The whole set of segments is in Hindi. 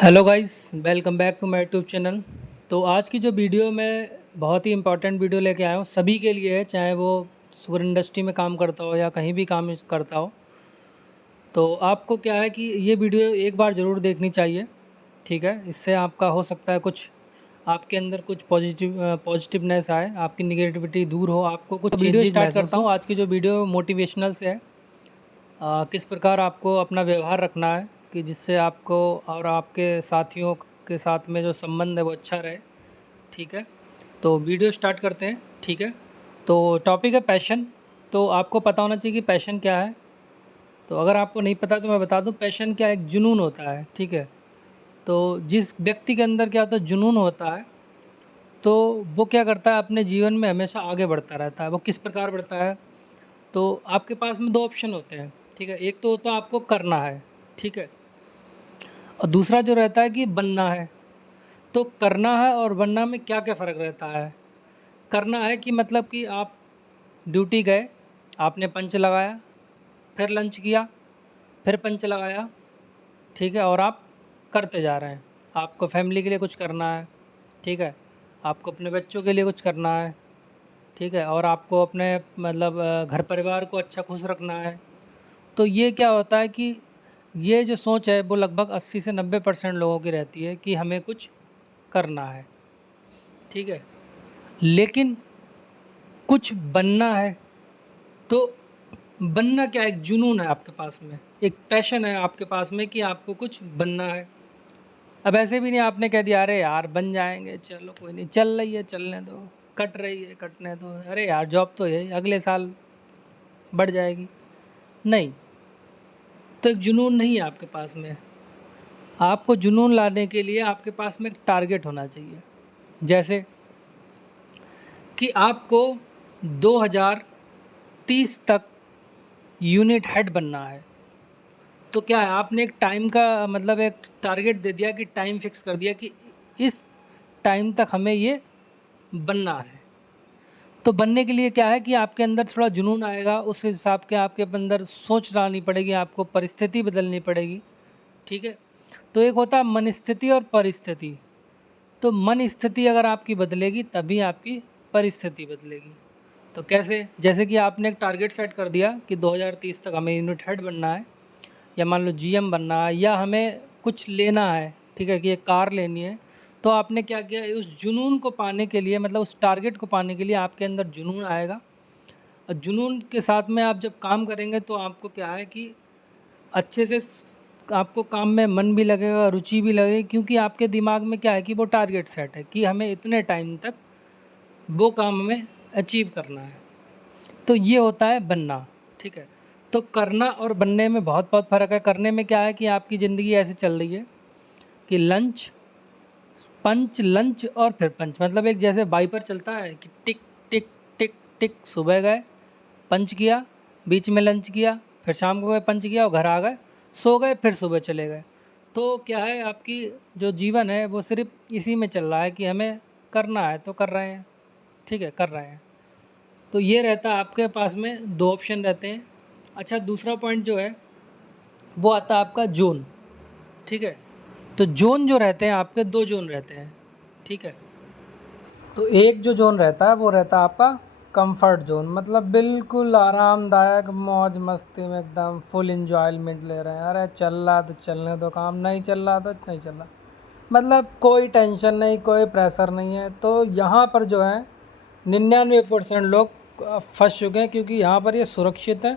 Hello guys, welcome back to my YouTube channel. तो आज की जो वीडियो मैं बहुत ही इम्पोर्टेंट वीडियो लेके आया हूँ, सभी के लिए है, चाहे वो शुगर इंडस्ट्री में काम करता हो या कहीं भी काम करता हो। तो आपको क्या है कि ये वीडियो एक बार ज़रूर देखनी चाहिए, ठीक है। इससे आपका हो सकता है कुछ आपके अंदर कुछ पॉजिटिवनेस आए, आपकी निगेटिविटी दूर हो, आपको कुछ वीडियो स्टार्ट करता हूँ। आज की जो वीडियो मोटिवेशनल से है, किस प्रकार आपको अपना व्यवहार रखना है कि जिससे आपको और आपके साथियों के साथ में जो संबंध है वो अच्छा रहे, ठीक है। तो वीडियो स्टार्ट करते हैं, ठीक है। तो टॉपिक है पैशन। तो आपको पता होना चाहिए कि पैशन क्या है। तो अगर आपको नहीं पता तो मैं बता दूं, पैशन क्या एक जुनून होता है, ठीक है। तो जिस व्यक्ति के अंदर क्या होता है, जुनून होता है, तो वो क्या करता है, अपने जीवन में हमेशा आगे बढ़ता रहता है। वो किस प्रकार बढ़ता है, तो आपके पास में दो ऑप्शन होते हैं, ठीक है। एक तो होता है आपको करना है, ठीक है, और दूसरा जो रहता है कि बनना है। तो करना है और बनना में क्या क्या फ़र्क रहता है। करना है कि मतलब कि आप ड्यूटी गए, आपने पंच लगाया, फिर लंच किया, फिर पंच लगाया, ठीक है, और आप करते जा रहे हैं। आपको फैमिली के लिए कुछ करना है, ठीक है, आपको अपने बच्चों के लिए कुछ करना है, ठीक है, और आपको अपने मतलब घर परिवार को अच्छा खुश रखना है। तो ये क्या होता है कि ये जो सोच है वो लगभग 80 से 90% लोगों की रहती है कि हमें कुछ करना है, ठीक है। लेकिन कुछ बनना है, तो बनना क्या, एक जुनून है आपके पास में, एक पैशन है आपके पास में कि आपको कुछ बनना है। अब ऐसे भी नहीं आपने कह दिया अरे यार बन जाएंगे, चलो कोई नहीं, चल रही है चलने दो, कट रही है कटने दो, अरे यार जॉब तो है अगले साल बढ़ जाएगी। नहीं, तो एक जुनून नहीं है आपके पास में। आपको जुनून लाने के लिए आपके पास में एक टारगेट होना चाहिए। जैसे कि आपको 2030 तक यूनिट हेड बनना है। तो क्या है, आपने एक टाइम का मतलब एक टारगेट दे दिया, कि टाइम फिक्स कर दिया कि इस टाइम तक हमें ये बनना है। तो बनने के लिए क्या है कि आपके अंदर थोड़ा जुनून आएगा, उस हिसाब के आपके अंदर सोच लानी पड़ेगी, आपको परिस्थिति बदलनी पड़ेगी, ठीक है। तो एक होता है मन स्थिति और परिस्थिति। तो मन स्थिति अगर आपकी बदलेगी तभी आपकी परिस्थिति बदलेगी। तो कैसे, जैसे कि आपने एक टारगेट सेट कर दिया कि 2030 तक हमें यूनिट हेड बनना है, या मान लो जीएम बनना है, या हमें कुछ लेना है, ठीक है, कि एक कार लेनी है। तो आपने क्या किया, उस जुनून को पाने के लिए, मतलब उस टारगेट को पाने के लिए आपके अंदर जुनून आएगा। और जुनून के साथ में आप जब काम करेंगे तो आपको क्या है कि अच्छे से आपको काम में मन भी लगेगा, रुचि भी लगेगी, क्योंकि आपके दिमाग में क्या है कि वो टारगेट सेट है कि हमें इतने टाइम तक वो काम हमें अचीव करना है। तो ये होता है बनना, ठीक है। तो करना और बनने में बहुत बहुत फ़र्क है। करने में क्या है कि आपकी ज़िंदगी ऐसे चल रही है कि लंच, पंच, लंच और फिर पंच, मतलब एक जैसे वाइपर चलता है कि टिक टिक टिक टिक, सुबह गए पंच किया, बीच में लंच किया, फिर शाम को गए पंच किया और घर आ गए, सो गए, फिर सुबह चले गए। तो क्या है, आपकी जो जीवन है वो सिर्फ इसी में चल रहा है कि हमें करना है तो कर रहे हैं, ठीक है, कर रहे हैं। तो ये रहता है आपके पास में, दो ऑप्शन रहते हैं। अच्छा, दूसरा पॉइंट जो है वो आता है आपका जोन, ठीक है। तो जोन जो रहते हैं आपके, दो जोन रहते हैं, ठीक है। तो एक जो जोन रहता है वो रहता है आपका कंफर्ट जोन, मतलब बिल्कुल आरामदायक, मौज मस्ती में एकदम फुल इंजॉयमेंट ले रहे हैं। अरे चल रहा तो चलने दो, काम नहीं चल रहा तो नहीं चल रहा, मतलब कोई टेंशन नहीं, कोई प्रेशर नहीं है। तो यहाँ पर जो है 99% लोग फंस चुके हैं, क्योंकि यहाँ पर ये सुरक्षित है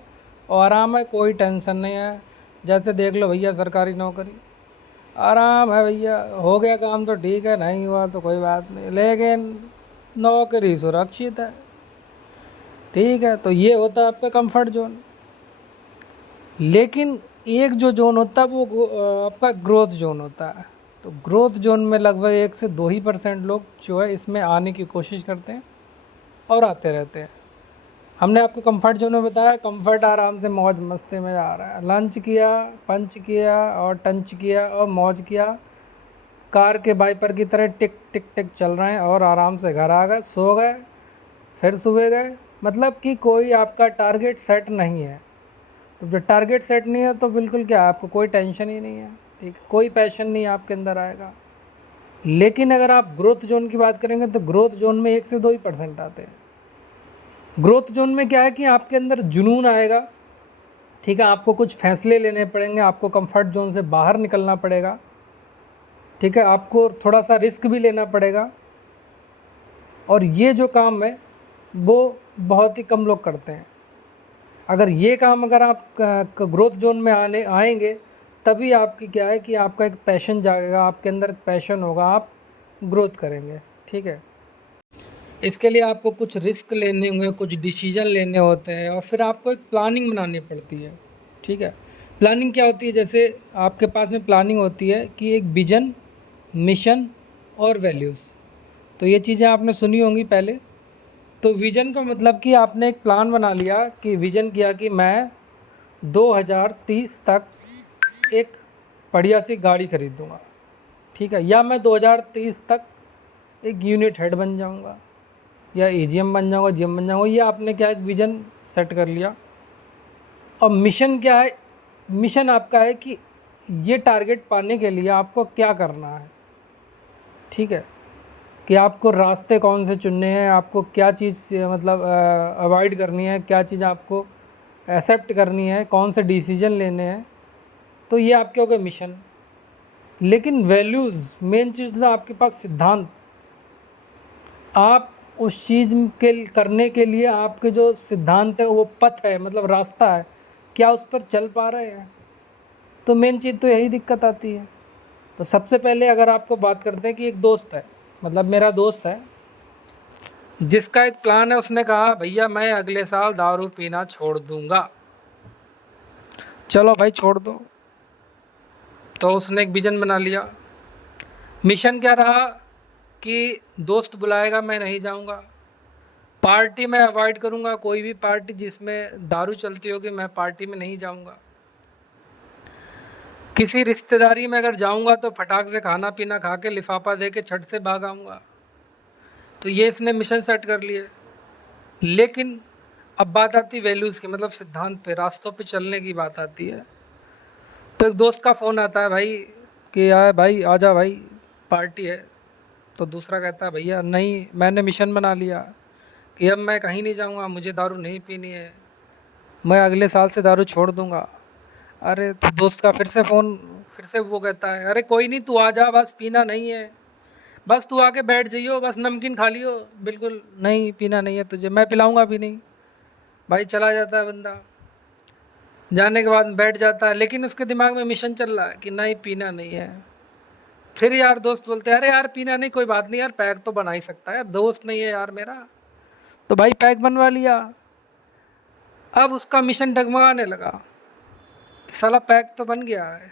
और आराम है, कोई टेंशन नहीं है। जैसे देख लो भैया, सरकारी नौकरी आराम है भैया, हो गया काम तो ठीक है, नहीं हुआ तो कोई बात नहीं, लेकिन नौकरी सुरक्षित है, ठीक है। तो ये होता है आपका कंफर्ट जोन। लेकिन एक जो जोन होता है वो आपका ग्रोथ जोन होता है। तो ग्रोथ जोन में लगभग 1 से 2% लोग जो है इसमें आने की कोशिश करते हैं और आते रहते हैं। हमने आपको कंफर्ट जोन में बताया, कंफर्ट आराम से मौज मस्ती में जा रहा है, लंच किया, पंच किया और टंच किया और मौज किया, कार के वाइपर की तरह टिक टिक टिक चल रहे हैं, और आराम से घर आ गए, सो गए, फिर सुबह गए। मतलब कि कोई आपका टारगेट सेट नहीं है। तो जब टारगेट सेट नहीं है तो बिल्कुल क्या, आपको कोई टेंशन ही नहीं है, ठीक, कोई पैशन नहीं आपके अंदर आएगा। लेकिन अगर आप ग्रोथ जोन की बात करेंगे तो ग्रोथ जोन में 1 से 2 ही % आते हैं। ग्रोथ जोन में क्या है कि आपके अंदर जुनून आएगा, ठीक है, आपको कुछ फैसले लेने पड़ेंगे, आपको कंफर्ट जोन से बाहर निकलना पड़ेगा, ठीक है, आपको थोड़ा सा रिस्क भी लेना पड़ेगा। और ये जो काम है वो बहुत ही कम लोग करते हैं। अगर ये काम अगर आप ग्रोथ जोन में आएंगे तभी आपकी क्या है कि आपका एक पैशन जागेगा, आपके अंदर पैशन होगा, आप ग्रोथ करेंगे, ठीक है। इसके लिए आपको कुछ रिस्क लेने होंगे, कुछ डिसीजन लेने होते हैं और फिर आपको एक प्लानिंग बनानी पड़ती है, ठीक है। प्लानिंग क्या होती है, जैसे आपके पास में प्लानिंग होती है कि एक विजन, मिशन और वैल्यूज़। तो ये चीज़ें आपने सुनी होंगी पहले। तो विज़न का मतलब कि आपने एक प्लान बना लिया कि विज़न किया कि मैं 2030 तक एक बढ़िया सी गाड़ी खरीदूँगा, ठीक है, या मैं 2030 तक एक यूनिट हेड बन जाऊँगा या एजीएम बन जाऊँगा, जीएम बन जाऊँगा। ये आपने क्या एक विज़न सेट कर लिया। और मिशन क्या है, मिशन आपका है कि ये टारगेट पाने के लिए आपको क्या करना है, ठीक है, कि आपको रास्ते कौन से चुनने हैं, आपको क्या चीज़ मतलब अवॉइड करनी है, क्या चीज़ आपको एक्सेप्ट करनी है, कौन से डिसीजन लेने हैं। तो ये आपके हो गए मिशन। लेकिन वैल्यूज़ मेन चीज़ है आपके पास सिद्धांत। आप उस चीज़ के करने के लिए आपके जो सिद्धांत है, वो पथ है, मतलब रास्ता है, क्या उस पर चल पा रहे हैं। तो मेन चीज़ तो यही दिक्कत आती है। तो सबसे पहले अगर आपको बात करते हैं कि एक दोस्त है, मतलब मेरा दोस्त है जिसका एक प्लान है, उसने कहा भैया मैं अगले साल दारू पीना छोड़ दूंगा। चलो भाई छोड़ दो। तो उसने एक विजन बना लिया। मिशन क्या रहा कि दोस्त बुलाएगा मैं नहीं जाऊंगा, पार्टी मैं अवॉइड करूंगा, कोई भी पार्टी जिसमें दारू चलती होगी मैं पार्टी में नहीं जाऊंगा, किसी रिश्तेदारी में अगर जाऊंगा तो फटाक से खाना पीना खा के लिफाफा दे के छट से भाग आऊँगा। तो ये इसने मिशन सेट कर लिए। लेकिन अब बात आती है वैल्यूज़ की, मतलब सिद्धांत पे, रास्तों पे चलने की बात आती है। तो एक दोस्त का फ़ोन आता है भाई कि यार भाई आजा भाई पार्टी है। तो दूसरा कहता है भैया नहीं, मैंने मिशन बना लिया कि अब मैं कहीं नहीं जाऊंगा, मुझे दारू नहीं पीनी है, मैं अगले साल से दारू छोड़ दूंगा। अरे तो दोस्त का फिर से वो कहता है अरे कोई नहीं तू आ जा, बस पीना नहीं है, बस तू आके बैठ जाइयो, बस नमकीन खा लियो, बिल्कुल नहीं पीना नहीं है तुझे, मैं पिलाऊंगा भी नहीं। भाई चला जाता है बंदा, जाने के बाद बैठ जाता है, लेकिन उसके दिमाग में मिशन चल रहा है कि नहीं पीना नहीं है। फिर यार दोस्त बोलते हैं अरे यार पीना नहीं, कोई बात नहीं यार, पैक तो बना ही सकता है, दोस्त नहीं है यार मेरा। तो भाई पैक बनवा लिया। अब उसका मिशन डगमगाने लगा कि साला पैक तो बन गया है।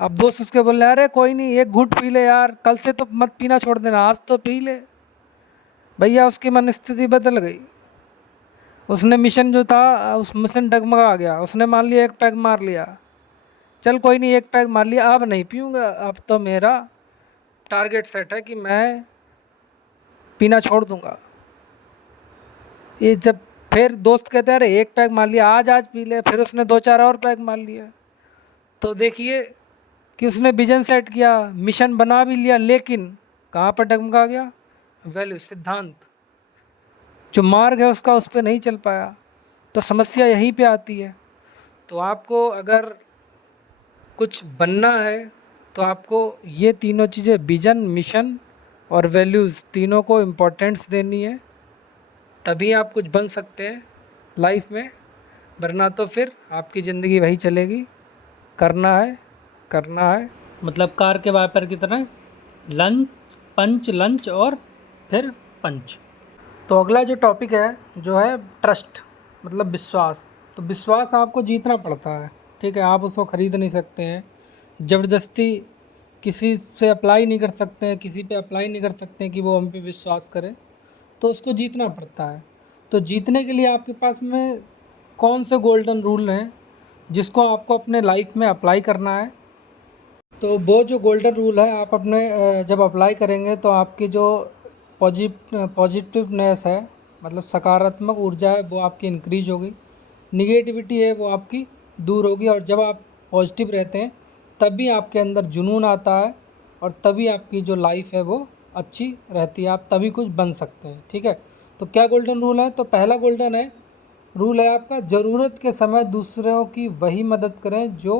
अब दोस्त उसके बोल रहे अरे कोई नहीं, एक घूंट पी ले यार, कल से तो मत पीना छोड़ देना, आज तो पी ले। भैया उसकी मन स्थिति बदल गई। उसने मिशन जो था उस मिशन डगमगा गया। उसने मान लिया एक पैक मार लिया, चल कोई नहीं एक पैक मार लिया, अब नहीं पीऊँगा, अब तो मेरा टारगेट सेट है कि मैं पीना छोड़ दूँगा। ये जब फिर दोस्त कहते हैं अरे एक पैक मार लिया, आज पी ले, फिर उसने 2-4 और पैक मार लिया। तो देखिए कि उसने विजन सेट किया, मिशन बना भी लिया, लेकिन कहाँ पर डगमगा गया, वैल्यू सिद्धांत जो मार्ग है उसका, उस पर नहीं चल पाया। तो समस्या यहीं पे आती है। तो आपको अगर कुछ बनना है तो आपको ये तीनों चीज़ें, विजन, मिशन और वैल्यूज़, तीनों को इम्पोर्टेंस देनी है, तभी आप कुछ बन सकते हैं लाइफ में। वरना तो फिर आपकी ज़िंदगी वही चलेगी, करना है करना है, मतलब कार के वाइपर की तरह, लंच और फिर पंच। तो अगला जो टॉपिक है जो है ट्रस्ट, मतलब विश्वास। तो विश्वास आपको जीतना पड़ता है, ठीक है, आप उसको ख़रीद नहीं सकते हैं, ज़बरदस्ती किसी से अप्लाई नहीं कर सकते हैं, किसी पे अप्लाई नहीं कर सकते हैं कि वो हम पे विश्वास करे। तो उसको जीतना पड़ता है। तो जीतने के लिए आपके पास में कौन से गोल्डन रूल हैं जिसको आपको अपने लाइफ में अप्लाई करना है। तो वो जो गोल्डन रूल है आप अपने जब अप्लाई करेंगे तो आपकी जो पॉजिटिवनेस है, मतलब सकारात्मक ऊर्जा है, वो आपकी इंक्रीज होगी, निगेटिविटी है वो आपकी दूर होगी। और जब आप पॉजिटिव रहते हैं तभी आपके अंदर जुनून आता है और तभी आपकी जो लाइफ है वो अच्छी रहती है, आप तभी कुछ बन सकते हैं। ठीक है, तो क्या गोल्डन रूल है? तो पहला गोल्डन है रूल है आपका, ज़रूरत के समय दूसरों की वही मदद करें जो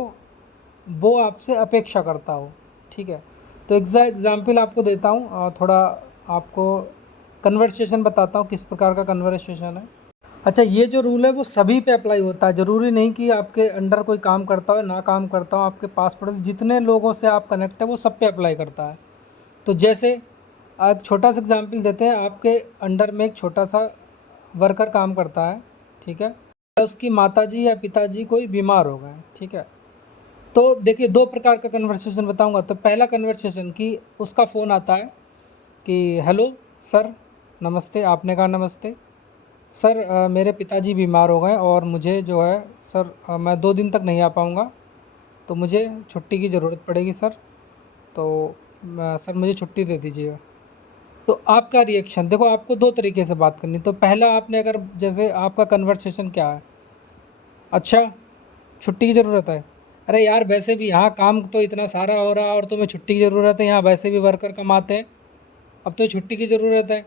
वो आपसे अपेक्षा करता हो। ठीक है, तो एग्जाम्पल आपको देता हूँ, थोड़ा आपको कन्वर्सेशन बताता हूँ किस प्रकार का कन्वर्सेशन है। अच्छा, ये जो रूल है वो सभी पे अप्लाई होता है, ज़रूरी नहीं कि आपके अंडर कोई काम करता हो ना काम करता हो, आपके पास पड़ोस जितने लोगों से आप कनेक्ट है वो सब पे अप्लाई करता है। तो जैसे एक छोटा सा एग्जांपल देते हैं, आपके अंडर में एक छोटा सा वर्कर काम करता है। ठीक है, उसकी माताजी या पिताजी कोई बीमार हो गए। ठीक है, तो देखिए दो प्रकार का कन्वर्सेशन बताऊंगा। तो पहला कन्वर्सेशन कि उसका फ़ोन आता है कि हेलो सर, नमस्ते। आपने कहा नमस्ते सर, मेरे पिताजी बीमार हो गए और मुझे जो है सर, मैं 2 दिन तक नहीं आ पाऊँगा, तो मुझे छुट्टी की ज़रूरत पड़ेगी सर, तो सर मुझे छुट्टी दे दीजिएगा। तो आपका रिएक्शन देखो, आपको 2 तरीके से बात करनी। तो पहला आपने अगर जैसे आपका कन्वर्सेशन क्या है, अच्छा छुट्टी की ज़रूरत है, अरे यार वैसे भी यहाँ काम तो इतना सारा हो रहा है और तुम्हें छुट्टी की ज़रूरत है, यहाँ वैसे भी वर्कर कमाते हैं, अब तो छुट्टी की ज़रूरत है,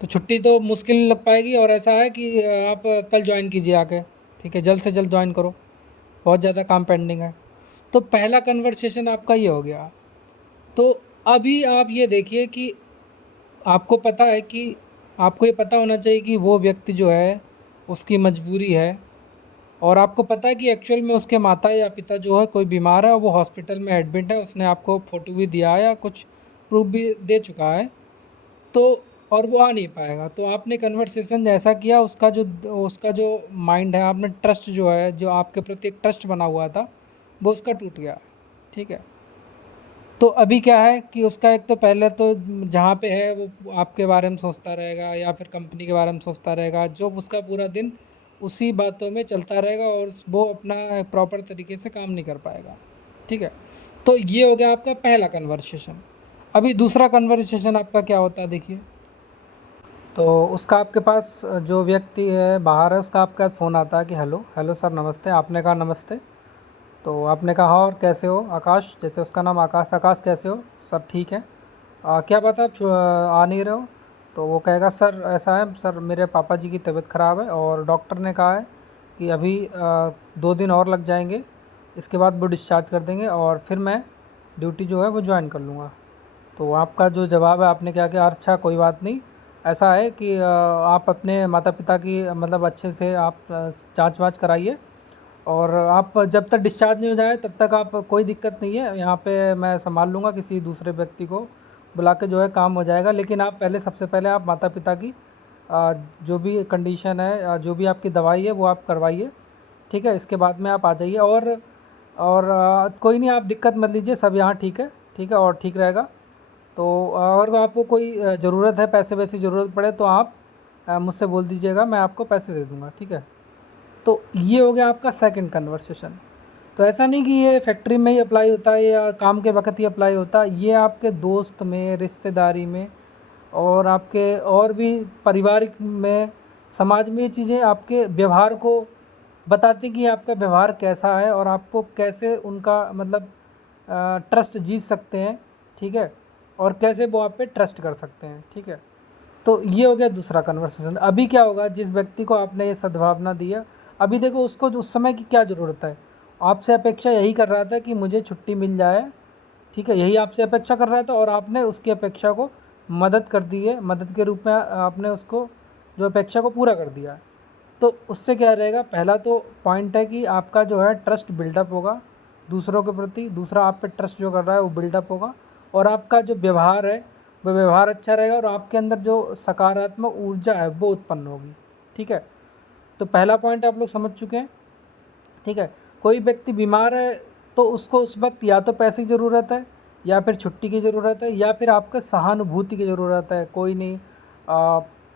तो छुट्टी तो मुश्किल लग पाएगी और ऐसा है कि आप कल ज्वाइन कीजिए आके। ठीक है, जल्द से जल्द ज्वाइन करो, बहुत ज़्यादा काम पेंडिंग है। तो पहला कन्वर्सेशन आपका ये हो गया। तो अभी आप ये देखिए कि आपको पता है कि आपको ये पता होना चाहिए कि वो व्यक्ति जो है उसकी मजबूरी है, और आपको पता है कि एक्चुअल में उसके माता या पिता जो है कोई बीमार है और वो हॉस्पिटल में एडमिट है, उसने आपको फ़ोटो भी दिया है या कुछ प्रूफ भी दे चुका है, तो और वो आ नहीं पाएगा। तो आपने कन्वर्सेशन ऐसा किया, उसका जो माइंड है, आपने ट्रस्ट जो है, जो आपके प्रति एक ट्रस्ट बना हुआ था, वो उसका टूट गया। ठीक है, तो अभी क्या है कि उसका एक तो पहले तो जहाँ पे है वो आपके बारे में सोचता रहेगा या फिर कंपनी के बारे में सोचता रहेगा, जो उसका पूरा दिन उसी बातों में चलता रहेगा और वो अपना प्रॉपर तरीके से काम नहीं कर पाएगा। ठीक है, तो ये हो गया आपका पहला कन्वर्सेशन। अभी दूसरा कन्वर्सेशन आपका क्या होता है देखिए। तो उसका आपके पास जो व्यक्ति है बाहर है, उसका आपका फ़ोन आता है कि हेलो हेलो सर नमस्ते। आपने कहा नमस्ते, तो आपने कहा और कैसे हो आकाश, जैसे उसका नाम आकाश था, आकाश कैसे हो सर? ठीक है, क्या बात है आप आ नहीं रहे हो? तो वो कहेगा सर ऐसा है सर, मेरे पापा जी की तबीयत ख़राब है और डॉक्टर ने कहा है कि अभी 2 दिन और लग जाएंगे, इसके बाद वो डिस्चार्ज कर देंगे और फिर मैं ड्यूटी जो है वो ज्वाइन कर लूँगा। तो आपका जो जवाब है, आपने क्या किया, अच्छा कोई बात नहीं, ऐसा है कि आप अपने माता पिता की मतलब अच्छे से आप जाँच वाँच कराइए और आप जब तक डिस्चार्ज नहीं हो जाए तब तक आप कोई दिक्कत नहीं है, यहाँ पे मैं संभाल लूँगा, किसी दूसरे व्यक्ति को बुला के जो है काम हो जाएगा। लेकिन आप पहले सबसे पहले आप माता पिता की जो भी कंडीशन है, जो भी आपकी दवाई है वो आप करवाइए। ठीक है, इसके बाद में आप आ जाइए और कोई नहीं, आप दिक्कत मत लीजिए, सब यहाँ ठीक है। ठीक है, और ठीक रहेगा। तो अगर आपको कोई ज़रूरत है, पैसे वैसे ज़रूरत पड़े तो आप मुझसे बोल दीजिएगा, मैं आपको पैसे दे दूँगा। ठीक है, तो ये हो गया आपका सेकंड कन्वर्सेशन। तो ऐसा नहीं कि ये फैक्ट्री में ही अप्लाई होता है या काम के वक़्त ही अप्लाई होता है, ये आपके दोस्त में, रिश्तेदारी में और आपके और भी पारिवारिक में, समाज में, ये चीज़ें आपके व्यवहार को बताती कि आपका व्यवहार कैसा है और आपको कैसे उनका मतलब ट्रस्ट जीत सकते हैं। ठीक है, और कैसे वो आप पे ट्रस्ट कर सकते हैं। ठीक है, तो ये हो गया दूसरा कन्वर्सेशन। अभी क्या होगा, जिस व्यक्ति को आपने ये सद्भावना दिया, अभी देखो उसको उस समय की क्या ज़रूरत है, आपसे अपेक्षा यही कर रहा था कि मुझे छुट्टी मिल जाए। ठीक है, यही आपसे अपेक्षा कर रहा था और आपने उसकी अपेक्षा को मदद कर दी है, मदद के रूप में आपने उसको जो अपेक्षा को पूरा कर दिया है। तो उससे क्या रहेगा, पहला तो पॉइंट है कि आपका जो है ट्रस्ट बिल्डअप होगा दूसरों के प्रति, दूसरा आप पे ट्रस्ट जो कर रहा है वो बिल्डअप होगा और आपका जो व्यवहार है वो व्यवहार अच्छा रहेगा और आपके अंदर जो सकारात्मक ऊर्जा है वो उत्पन्न होगी। ठीक है, तो पहला पॉइंट आप लोग समझ चुके हैं। ठीक है, कोई व्यक्ति बीमार है तो उसको उस वक्त या तो पैसे की ज़रूरत है या फिर छुट्टी की ज़रूरत है या फिर आपके सहानुभूति की ज़रूरत है। कोई नहीं,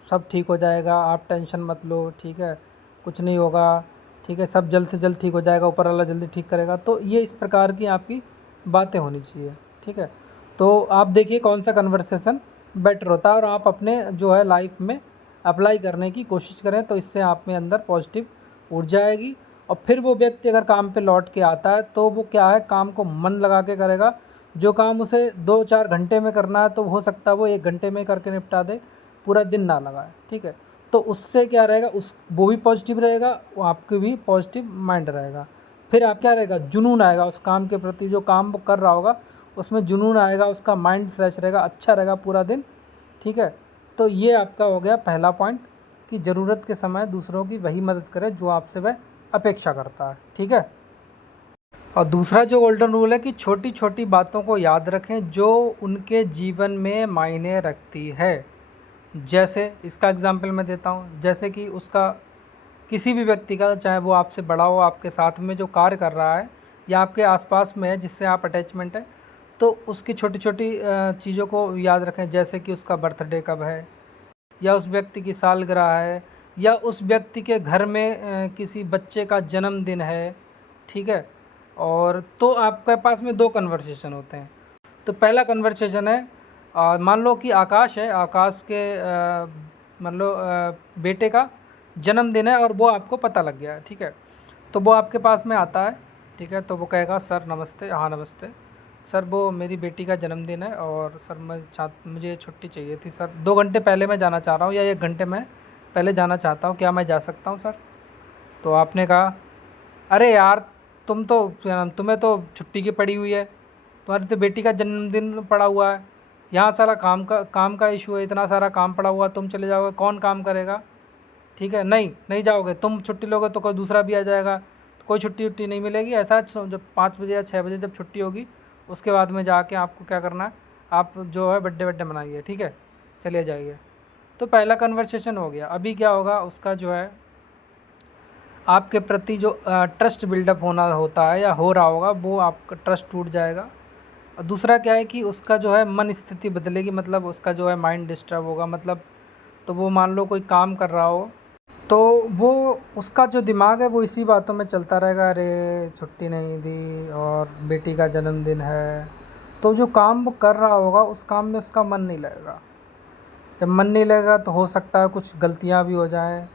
सब ठीक हो जाएगा, आप टेंशन मत लो। ठीक है, कुछ नहीं होगा। ठीक है, सब जल्द से जल्द ठीक हो जाएगा, ऊपर वाला जल्दी ठीक करेगा। तो ये इस प्रकार की आपकी बातें होनी चाहिए। ठीक है, तो आप देखिए कौन सा कन्वर्सेशन बेटर होता है और आप अपने जो है लाइफ में अप्लाई करने की कोशिश करें, तो इससे आप में अंदर पॉजिटिव ऊर्जा आएगी और फिर वो व्यक्ति अगर काम पे लौट के आता है तो वो क्या है, काम को मन लगा के करेगा। जो काम उसे 2-4 घंटे में करना है तो हो सकता है वो 1 घंटे में करके निपटा दे, पूरा दिन ना लगाए, ठीक है। तो उससे क्या रहेगा, वो भी पॉजिटिव रहेगा, वो आपके भी पॉजिटिव माइंड रहेगा। फिर आप क्या रहेगा, जुनून आएगा उस काम के प्रति, जो काम वो कर रहा होगा उसमें जुनून आएगा, उसका माइंड फ्रेश रहेगा, अच्छा रहेगा पूरा दिन, ठीक है। तो ये आपका हो गया पहला पॉइंट कि ज़रूरत के समय दूसरों की वही मदद करें जो आपसे वह अपेक्षा करता है, ठीक है। और दूसरा जो गोल्डन रूल है कि छोटी छोटी बातों को याद रखें जो उनके जीवन में मायने रखती है। जैसे इसका एग्जाम्पल मैं देता हूँ, जैसे कि उसका किसी भी व्यक्ति का, चाहे वो आपसे बड़ा हो, आपके साथ में जो कार्य कर रहा है या आपके आसपास में है जिससे आप अटैचमेंट है, तो उसकी छोटी छोटी चीज़ों को याद रखें। जैसे कि उसका बर्थडे कब है, या उस व्यक्ति की सालगिरह है, या उस व्यक्ति के घर में किसी बच्चे का जन्मदिन है, ठीक है। और तो आपके पास में 2 कन्वर्सेशन होते हैं। तो पहला कन्वर्सेशन है, मान लो कि आकाश है, आकाश के मान लो बेटे का जन्मदिन है और वो आपको पता लग गया है, ठीक है। तो वो आपके पास में आता है, ठीक है। तो वो कहेगा सर नमस्ते, हाँ नमस्ते सर, वो मेरी बेटी का जन्मदिन है और सर मुझे छुट्टी चाहिए थी सर, 2 घंटे पहले मैं जाना चाह रहा हूँ या 1 घंटे में पहले जाना चाहता हूँ, क्या मैं जा सकता हूँ सर? तो आपने कहा अरे यार, तुम्हें तो छुट्टी की पड़ी हुई है, तुम्हारी तो बेटी का जन्मदिन पड़ा हुआ है, यहाँ सारा काम का इशू है, इतना सारा काम पड़ा हुआ, तुम चले जाओगे कौन काम करेगा? ठीक है, नहीं नहीं जाओगे, तुम छुट्टी लोगे तो कोई दूसरा भी आ जाएगा, तो कोई छुट्टी उट्टी नहीं मिलेगी। ऐसा जब 5 बजे या 6 बजे जब छुट्टी होगी उसके बाद में जाके आपको क्या करना है, आप जो है बर्थडे मनाइए, ठीक है, चले जाइए। तो पहला कन्वर्सेशन हो गया। अभी क्या होगा, उसका जो है आपके प्रति जो ट्रस्ट बिल्डअप होना होता है या हो रहा होगा, वो आपका ट्रस्ट टूट जाएगा। और दूसरा क्या है कि उसका जो है मन स्थिति बदलेगी, मतलब उसका जो है माइंड डिस्टर्ब होगा। मतलब तो वो मान लो कोई काम कर रहा हो तो वो उसका जो दिमाग है वो इसी बातों में चलता रहेगा, अरे छुट्टी नहीं दी और बेटी का जन्मदिन है। तो जो काम वो कर रहा होगा उस काम में उसका मन नहीं लगेगा। जब मन नहीं लगेगा तो हो सकता है कुछ गलतियां भी हो जाएं,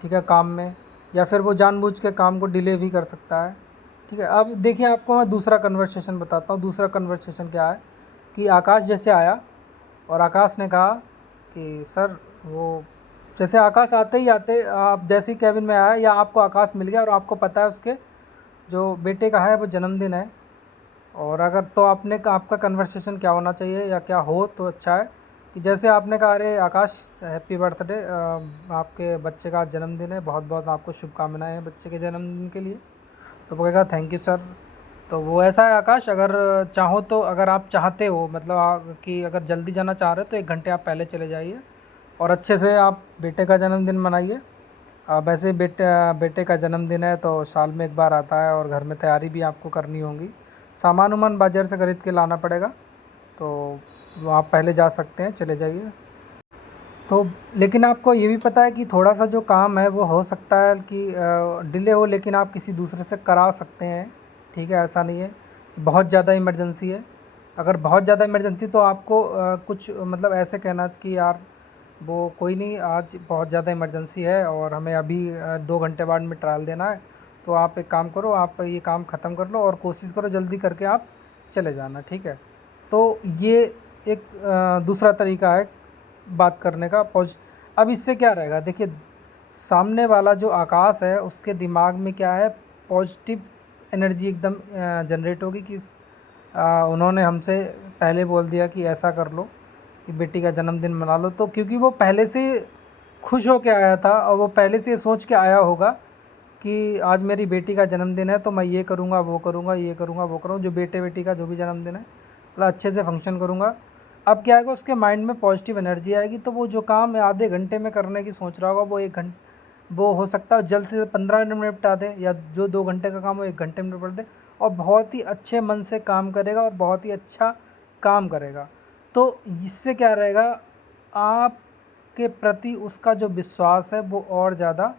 ठीक है, काम में, या फिर वो जानबूझ के काम को डिले भी कर सकता है, ठीक है। अब देखिए, आपको मैं दूसरा कन्वर्सेशन बताता हूँ। दूसरा कन्वर्सेशन क्या है कि आकाश जैसे आया और आकाश ने कहा कि सर वो, जैसे आकाश आते ही आते आप जैसे ही कैबिन में आया या आपको आकाश मिल गया और आपको पता है उसके जो बेटे का है वो जन्मदिन है, और अगर तो आपका कन्वर्सेशन क्या होना चाहिए या क्या हो तो अच्छा है कि जैसे आपने कहा अरे आकाश हैप्पी बर्थडे, आपके बच्चे का जन्मदिन है, बहुत बहुत आपको शुभकामनाएं हैं बच्चे के जन्मदिन के लिए। तो वो कहेगा थैंक यू सर। तो वो ऐसा है आकाश, अगर चाहो तो, अगर आप चाहते हो मतलब कि अगर जल्दी जाना चाह रहे हो तो 1 घंटे आप पहले चले जाइए और अच्छे से आप बेटे का जन्मदिन मनाइए। वैसे बेटे का जन्मदिन है तो साल में 1 बार आता है और घर में तैयारी भी आपको करनी होगी, सामान वामान बाज़ार से ख़रीद के लाना पड़ेगा, तो आप पहले जा सकते हैं, चले जाइए। तो लेकिन आपको ये भी पता है कि थोड़ा सा जो काम है वो हो सकता है कि डिले हो, लेकिन आप किसी दूसरे से करा सकते हैं, ठीक है। ऐसा नहीं है बहुत ज़्यादा इमरजेंसी है। अगर बहुत ज़्यादा इमरजेंसी तो आपको कुछ मतलब ऐसे कहना कि यार वो कोई नहीं, आज बहुत ज़्यादा इमरजेंसी है और हमें अभी 2 घंटे बाद में ट्रायल देना है, तो आप एक काम करो, आप ये काम ख़त्म कर लो और कोशिश करो जल्दी करके आप चले जाना, ठीक है। तो ये एक दूसरा तरीका है बात करने का। अब इससे क्या रहेगा, देखिए सामने वाला जो आकाश है उसके दिमाग में क्या है, पॉजिटिव एनर्जी एकदम जनरेट होगी कि उन्होंने हमसे पहले बोल दिया कि ऐसा कर लो कि बेटी का जन्मदिन मना लो। तो क्योंकि वो पहले से खुश हो के आया था और वो पहले से सोच के आया होगा कि आज मेरी बेटी का जन्मदिन है तो मैं ये करूँगा वो करूँगा, ये करूँगा वो करूँगा, जो बेटी का जो भी जन्मदिन है मतलब अच्छे से फंक्शन करूँगा। अब क्या आएगा, उसके माइंड में पॉजिटिव एनर्जी आएगी, तो वो जो काम आधे घंटे में करने की सोच रहा होगा वो 1 घंटे, वो हो सकता है जल्द से 15 मिनट में निपटा दे, या जो 2 घंटे का काम वो 1 घंटे में निपटा दे, और बहुत ही अच्छे मन से काम करेगा और बहुत ही अच्छा काम करेगा। तो इससे क्या रहेगा, आपके प्रति उसका जो विश्वास है वो और ज़्यादा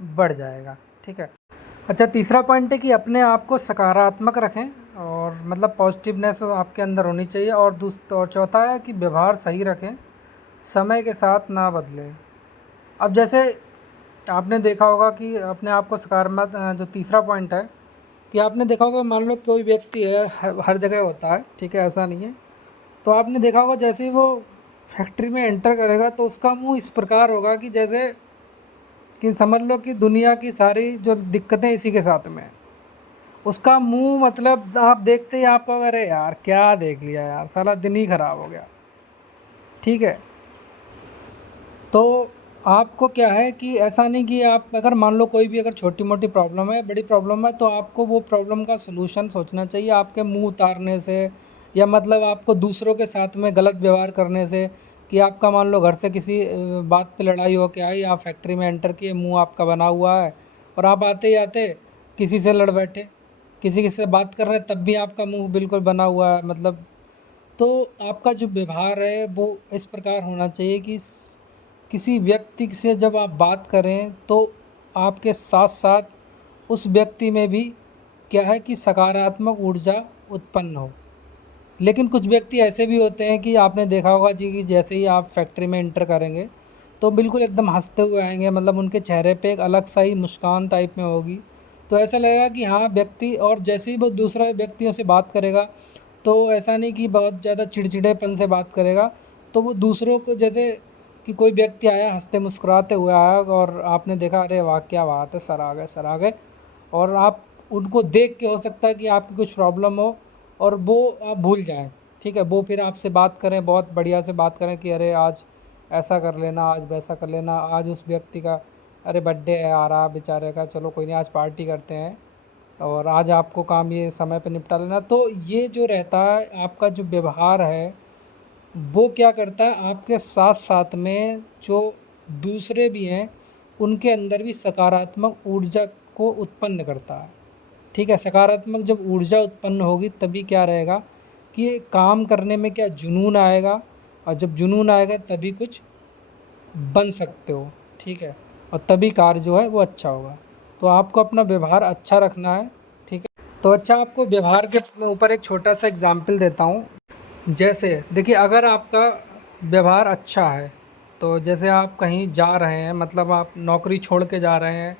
बढ़ जाएगा, ठीक है। अच्छा, तीसरा पॉइंट है कि अपने आप को सकारात्मक रखें और मतलब पॉजिटिवनेस आपके अंदर होनी चाहिए। और चौथा है कि व्यवहार सही रखें, समय के साथ ना बदलें। अब जैसे आपने देखा होगा कि अपने आप को सकारात्मक जो तीसरा पॉइंट है कि आपने देखा होगा, मान लो कोई व्यक्ति है, हर जगह होता है, ठीक है, ऐसा नहीं है। तो आपने देखा होगा जैसे ही वो फैक्ट्री में एंटर करेगा तो उसका मुंह इस प्रकार होगा कि जैसे कि समझ लो कि दुनिया की सारी जो दिक्कतें इसी के साथ में है। उसका मुंह मतलब आप देखते ही आपको, अरे यार क्या देख लिया यार, सारा दिन ही खराब हो गया, ठीक है। तो आपको क्या है कि ऐसा नहीं कि आप अगर मान लो कोई भी अगर छोटी मोटी प्रॉब्लम है, बड़ी प्रॉब्लम है, तो आपको वो प्रॉब्लम का सलूशन सोचना चाहिए आपके मुंह उतारने से, या मतलब आपको दूसरों के साथ में गलत व्यवहार करने से। कि आपका मान लो घर से किसी बात पे लड़ाई हो के आई, आप फैक्ट्री में एंटर किए, मुंह आपका बना हुआ है, और आप आते ही आते किसी से लड़ बैठे, किसी से बात कर रहे हैं तब भी आपका मुंह बिल्कुल बना हुआ है, मतलब। तो आपका जो व्यवहार है वो इस प्रकार होना चाहिए कि किसी व्यक्ति से जब आप बात करें तो आपके साथ साथ उस व्यक्ति में भी क्या है कि सकारात्मक ऊर्जा उत्पन्न हो। लेकिन कुछ व्यक्ति ऐसे भी होते हैं कि आपने देखा होगा जी कि जैसे ही आप फैक्ट्री में एंटर करेंगे तो बिल्कुल एकदम हंसते हुए आएंगे, मतलब उनके चेहरे पे एक अलग सा ही मुस्कान टाइप में होगी। तो ऐसा लगेगा कि हाँ व्यक्ति, और जैसे ही वो दूसरा व्यक्तियों से बात करेगा तो ऐसा नहीं कि बहुत ज़्यादा चिड़चिड़ेपन से बात करेगा। तो वो दूसरों को जैसे कि कोई व्यक्ति आया हंसते मुस्कुराते हुए आया और आपने देखा अरे वाह क्या बात है, सर आ गए सर आ गए, और आप उनको देख के हो सकता है कि आपकी कुछ प्रॉब्लम हो और वो आप भूल जाएं, ठीक है। वो फिर आपसे बात करें, बहुत बढ़िया से बात करें कि अरे आज ऐसा कर लेना, आज वैसा कर लेना, आज उस व्यक्ति का अरे बर्थडे है आ रहा बेचारे का, चलो कोई नहीं आज पार्टी करते हैं, और आज आपको काम ये समय पे निपटा लेना। तो ये जो रहता है आपका जो व्यवहार है वो क्या करता है आपके साथ साथ में जो दूसरे भी हैं उनके अंदर भी सकारात्मक ऊर्जा को उत्पन्न करता है, ठीक है। सकारात्मक जब ऊर्जा उत्पन्न होगी तभी क्या रहेगा कि ये काम करने में क्या जुनून आएगा, और जब जुनून आएगा तभी कुछ बन सकते हो, ठीक है, और तभी कार्य जो है वो अच्छा होगा। तो आपको अपना व्यवहार अच्छा रखना है, ठीक है। तो अच्छा, आपको व्यवहार के ऊपर एक छोटा सा एग्जाम्पल देता हूँ। जैसे देखिए, अगर आपका व्यवहार अच्छा है तो जैसे आप कहीं जा रहे हैं, मतलब आप नौकरी छोड़ के जा रहे हैं,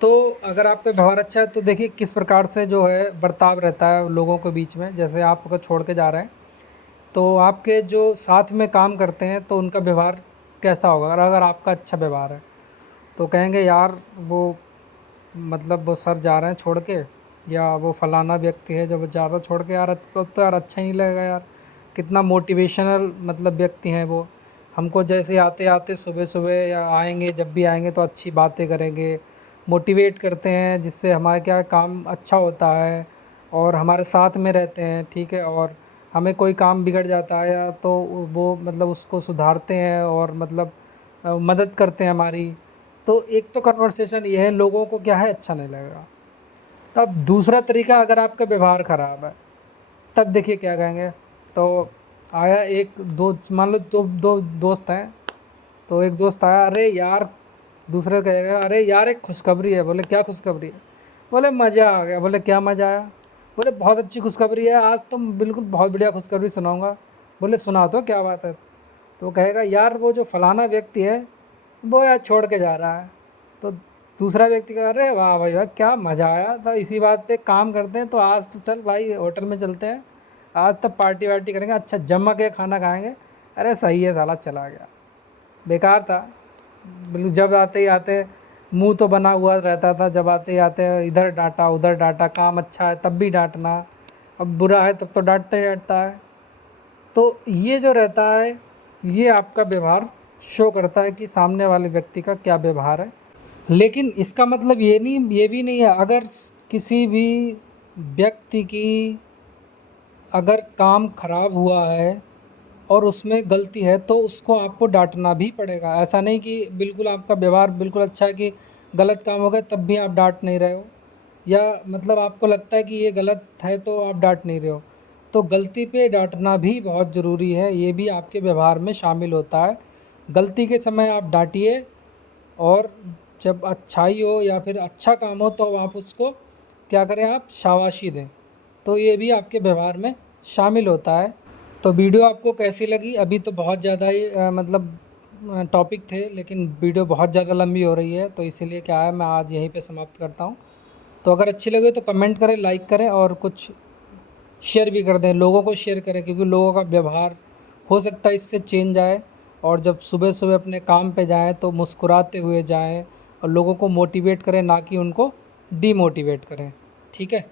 तो अगर आपका व्यवहार अच्छा है तो देखिए किस प्रकार से जो है बर्ताव रहता है लोगों के बीच में। जैसे आप अगर छोड़ के जा रहे हैं तो आपके जो साथ में काम करते हैं तो उनका व्यवहार कैसा होगा। अगर अगर आपका अच्छा व्यवहार है तो कहेंगे यार वो, मतलब वो सर जा रहे हैं छोड़ के, या वो फलाना व्यक्ति है जब जा रहा छोड़ के, यार अब तो यार अच्छा ही नहीं लगेगा यार, कितना मोटिवेशनल मतलब व्यक्ति हैं वो। हमको जैसे आते आते सुबह सुबह या आएंगे, जब भी आएंगे तो अच्छी बातें करेंगे, मोटिवेट करते हैं, जिससे हमारा क्या काम अच्छा होता है, और हमारे साथ में रहते हैं, ठीक है। और हमें कोई काम बिगड़ जाता है या तो वो मतलब उसको सुधारते हैं, और मतलब मदद करते हैं हमारी। तो एक तो कन्वर्सेशन ये है, लोगों को क्या है अच्छा नहीं लगेगा। तब दूसरा तरीका, अगर आपका व्यवहार ख़राब है तब देखिए क्या कहेंगे। तो आया एक दो, मान लो दो दोस्त हैं, तो एक दोस्त आया, अरे यार, दूसरे कहेगा अरे यार एक खुशखबरी है। बोले क्या खुशखबरी है। बोले मज़ा आ गया। बोले क्या मज़ा आया। बोले बहुत अच्छी खुशखबरी है, आज तुम बिल्कुल बहुत बढ़िया खुशखबरी सुनाऊंगा। बोले सुना तो क्या बात है। तो कहेगा यार वो जो फलाना व्यक्ति है वो यार छोड़ के जा रहा है। तो दूसरा व्यक्ति कह अरे वाह भाई वाह क्या मज़ा आया था, इसी बात पे काम करते हैं, तो आज तो चल भाई होटल में चलते हैं, आज तब पार्टी वार्टी करेंगे, अच्छा जमा के खाना खाएंगे। अरे सही है, साला चला गया, बेकार था। बिल्कुल जब आते ही आते मुंह तो बना हुआ रहता था, जब आते ही आते इधर डांटा उधर डांटा, काम अच्छा है तब भी डांटना, अब बुरा है तब तो डांटते ही डांटता है। तो ये जो रहता है ये आपका व्यवहार शो करता है कि सामने वाले व्यक्ति का क्या व्यवहार है। लेकिन इसका मतलब ये भी नहीं है, अगर किसी भी व्यक्ति की अगर काम खराब हुआ है और उसमें गलती है तो उसको आपको डांटना भी पड़ेगा। ऐसा नहीं कि बिल्कुल आपका व्यवहार बिल्कुल अच्छा है कि गलत काम हो गया तब भी आप डांट नहीं रहे हो, या मतलब आपको लगता है कि ये गलत है तो आप डांट नहीं रहे हो। तो गलती पे डांटना भी बहुत ज़रूरी है, ये भी आपके व्यवहार में शामिल होता है। गलती के समय आप डांटिए, और जब अच्छाई हो या फिर अच्छा काम हो तो आप उसको क्या करें, आप शाबाशी दें। तो ये भी आपके व्यवहार में शामिल होता है। तो वीडियो आपको कैसी लगी। अभी तो बहुत ज़्यादा ही मतलब टॉपिक थे, लेकिन वीडियो बहुत ज़्यादा लंबी हो रही है, तो इसीलिए क्या है मैं आज यहीं पे समाप्त करता हूँ। तो अगर अच्छी लगे तो कमेंट करें, लाइक करें और कुछ शेयर भी कर दें, लोगों को शेयर करें, क्योंकि लोगों का व्यवहार हो सकता है इससे चेंज आए। और जब सुबह सुबह अपने काम पे जाएँ तो मुस्कुराते हुए जाएँ और लोगों को मोटिवेट करें, ना कि उनको डीमोटिवेट करें। ठीक है।